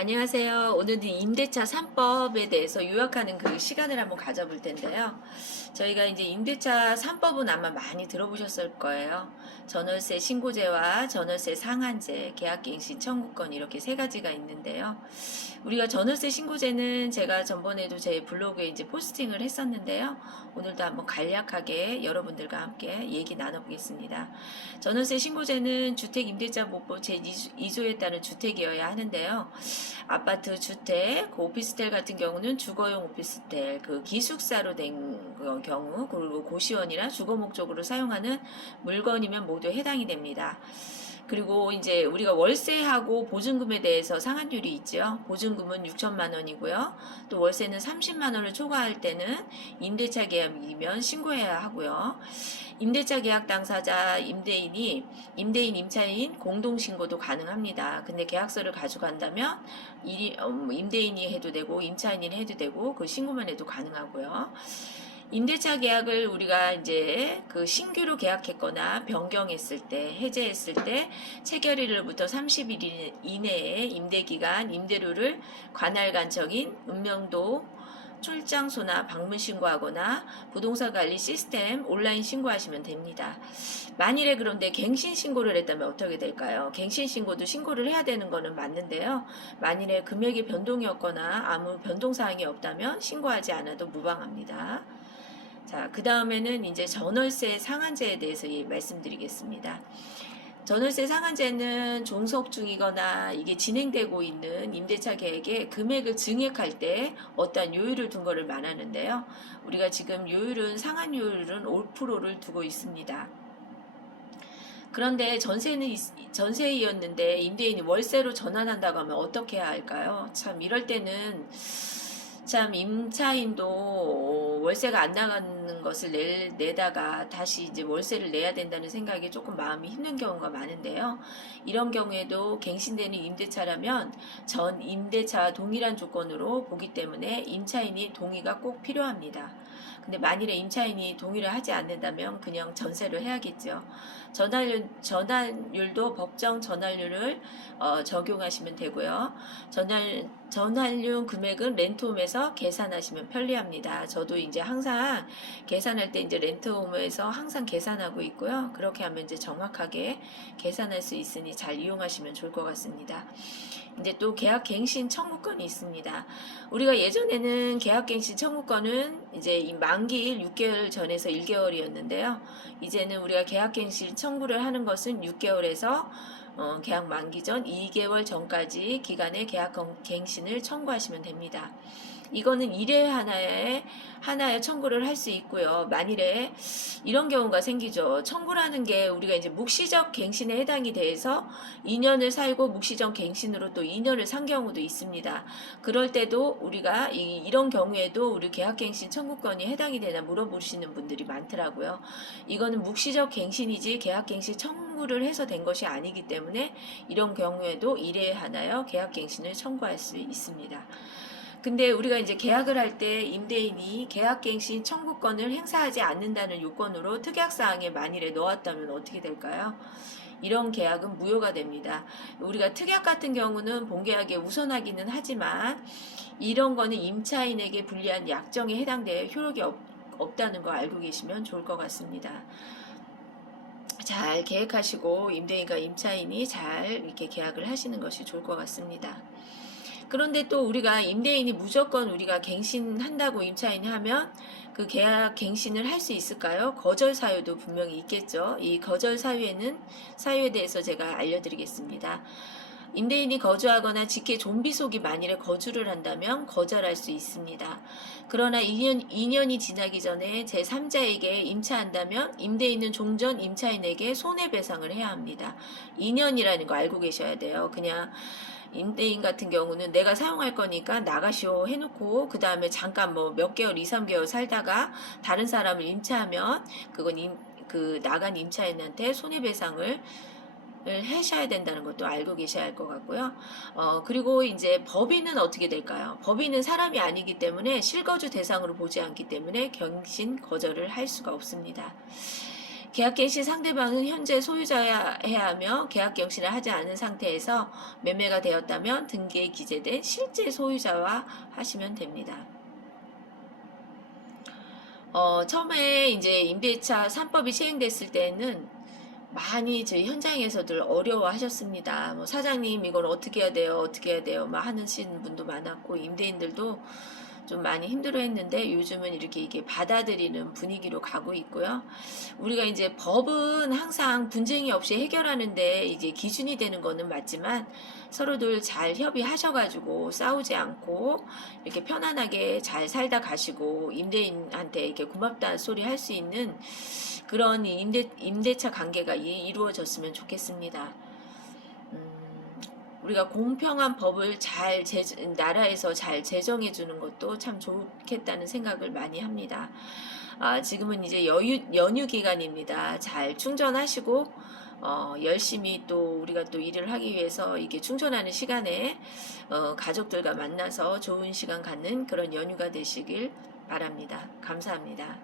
안녕하세요. 오늘은 임대차 3법에 대해서 요약하는 그 시간을 한번 가져볼 텐데요. 저희가 이제 임대차 3법은 아마 많이 들어보셨을 거예요. 전월세 신고제와 전월세 상한제, 계약갱신 청구권 이렇게 세 가지가 있는데요. 우리가 전월세 신고제는 제가 전번에도 제 블로그에 이제 포스팅을 했었는데요. 오늘도 한번 간략하게 여러분들과 함께 얘기 나눠보겠습니다. 전월세 신고제는 주택임대차보호법 제2조에 따른 주택이어야 하는데요. 아파트, 주택, 그 오피스텔 같은 경우는 주거용 오피스텔, 그 기숙사로 된 경우, 그리고 고시원이나 주거 목적으로 사용하는 물건이면 모두 해당이 됩니다. 그리고 이제 우리가 월세하고 보증금에 대해서 상한율이 있죠. 보증금은 6천만 원이고요. 또 월세는 30만 원을 초과할 때는 임대차 계약이면 신고해야 하고요. 임대차 계약 당사자 임대인, 임차인 공동 신고도 가능합니다. 근데 계약서를 가져간다면 임대인이 해도 되고 임차인이 해도 되고 그 신고만 해도 가능하고요. 임대차 계약을 우리가 이제 그 신규로 계약했거나 변경했을 때, 해제했을 때 체결일로부터 30일 이내에 임대기간, 임대료를 관할 간척인 읍명도 출장소나 방문 신고하거나 부동산 관리 시스템 온라인 신고하시면 됩니다. 만일에 그런데 갱신 신고를 했다면 어떻게 될까요? 갱신 신고도 신고를 해야 되는 거는 맞는데요. 만일에 금액이 변동이 없거나 아무 변동사항이 없다면 신고하지 않아도 무방합니다. 자, 그 다음에는 이제 전월세 상한제에 대해서 말씀드리겠습니다. 전월세 상한제는 종속 중이거나 이게 진행되고 있는 임대차 계획에 금액을 증액할 때 어떠한 요율을 둔 거를 말하는데요. 우리가 지금 요율은 상한율은 5%를 두고 있습니다. 그런데 전세이었는데 임대인이 월세로 전환한다고 하면 어떻게 해야 할까요? 참 이럴 때는 참 임차인도 월세가 안 나가는 것을 내다가 다시 이제 월세를 내야 된다는 생각에 조금 마음이 힘든 경우가 많은데요. 이런 경우에도 갱신되는 임대차라면 전 임대차와 동일한 조건으로 보기 때문에 임차인이 동의가 꼭 필요합니다. 근데 만일에 임차인이 동의를 하지 않는다면 그냥 전세를 해야겠죠. 전환율도 법정 전환율을 적용하시면 되고요. 전환율 금액은 렌트홈에서 계산하시면 편리합니다. 저도 이제 항상 계산할 때 이제 렌트홈에서 항상 계산하고 있고요. 그렇게 하면 이제 정확하게 계산할 수 있으니 잘 이용하시면 좋을 것 같습니다. 이제 또 계약갱신 청구권이 있습니다. 우리가 예전에는 계약갱신 청구권은 이제 이 만기일 6개월 전에서 1개월이었는데요. 이제는 우리가 계약갱신 청구를 하는 것은 6개월에서 계약 만기 전 2개월 전까지 기간에 계약갱신을 청구하시면 됩니다. 이거는 일회 하나의 청구를 할 수 있고요. 만일에 이런 경우가 생기죠. 청구라는 게 우리가 이제 묵시적 갱신에 해당이 돼서 2년을 살고 묵시적 갱신으로 또 2년을 산 경우도 있습니다. 그럴 때도 우리가 이런 경우에도 우리 계약갱신 청구권이 해당이 되나 물어보시는 분들이 많더라고요. 이거는 묵시적 갱신이지 계약갱신 청구를 해서 된 것이 아니기 때문에 이런 경우에도 일회 하나여 계약갱신을 청구할 수 있습니다. 근데 우리가 이제 계약을 할 때 임대인이 계약갱신 청구권을 행사하지 않는다는 요건으로 특약사항에 만일에 넣었다면 어떻게 될까요? 이런 계약은 무효가 됩니다. 우리가 특약 같은 경우는 본계약에 우선하기는 하지만 이런 거는 임차인에게 불리한 약정에 해당되어 효력이 없다는 거 알고 계시면 좋을 것 같습니다. 잘 계획하시고 임대인과 임차인이 잘 이렇게 계약을 하시는 것이 좋을 것 같습니다. 그런데 또 우리가 임대인이 무조건 우리가 갱신한다고 임차인이 하면 그 계약 갱신을 할 수 있을까요? 거절 사유도 분명히 있겠죠. 이 거절 사유에 대해서 제가 알려드리겠습니다. 임대인이 거주하거나 직계 좀비속이 만일에 거주를 한다면 거절할 수 있습니다. 그러나 2년이 지나기 전에 제3자에게 임차한다면 임대인은 종전 임차인에게 손해배상을 해야 합니다. 2년이라는 거 알고 계셔야 돼요. 그냥 임대인 같은 경우는 내가 사용할 거니까 나가시오 해놓고 그 다음에 잠깐 뭐 몇 개월 2, 3개월 살다가 다른 사람을 임차하면 그건 그 나간 임차인한테 손해배상을 하셔야 된다는 것도 알고 계셔야 할 것 같고요. 그리고 이제 법인은 어떻게 될까요? 법인은 사람이 아니기 때문에 실거주 대상으로 보지 않기 때문에 갱신 거절을 할 수가 없습니다. 계약갱신 상대방은 현재 소유자여야 하며 계약갱신을 하지 않은 상태에서 매매가 되었다면 등기에 기재된 실제 소유자와 하시면 됩니다. 처음에 이제 임대차 3법이 시행됐을 때는 많이 저희 현장에서들 어려워하셨습니다. 뭐 사장님 이걸 어떻게 해야 돼요? 어떻게 해야 돼요? 막 하시는 분도 많았고 임대인들도 좀 많이 힘들어했는데 요즘은 이렇게 이게 받아들이는 분위기로 가고 있고요. 우리가 이제 법은 항상 분쟁이 없이 해결하는데 이게 기준이 되는 거는 맞지만 서로들 잘 협의하셔가지고 싸우지 않고 이렇게 편안하게 잘 살다 가시고 임대인한테 이렇게 고맙다는 소리 할 수 있는 그런 임대차 관계가 이루어졌으면 좋겠습니다. 우리가 공평한 법을 나라에서 잘 제정해 주는 것도 참 좋겠다는 생각을 많이 합니다. 지금은 이제 연휴 기간입니다. 잘 충전하시고, 열심히 또 우리가 또 일을 하기 위해서 이게 충전하는 시간에, 가족들과 만나서 좋은 시간 갖는 그런 연휴가 되시길 바랍니다. 감사합니다.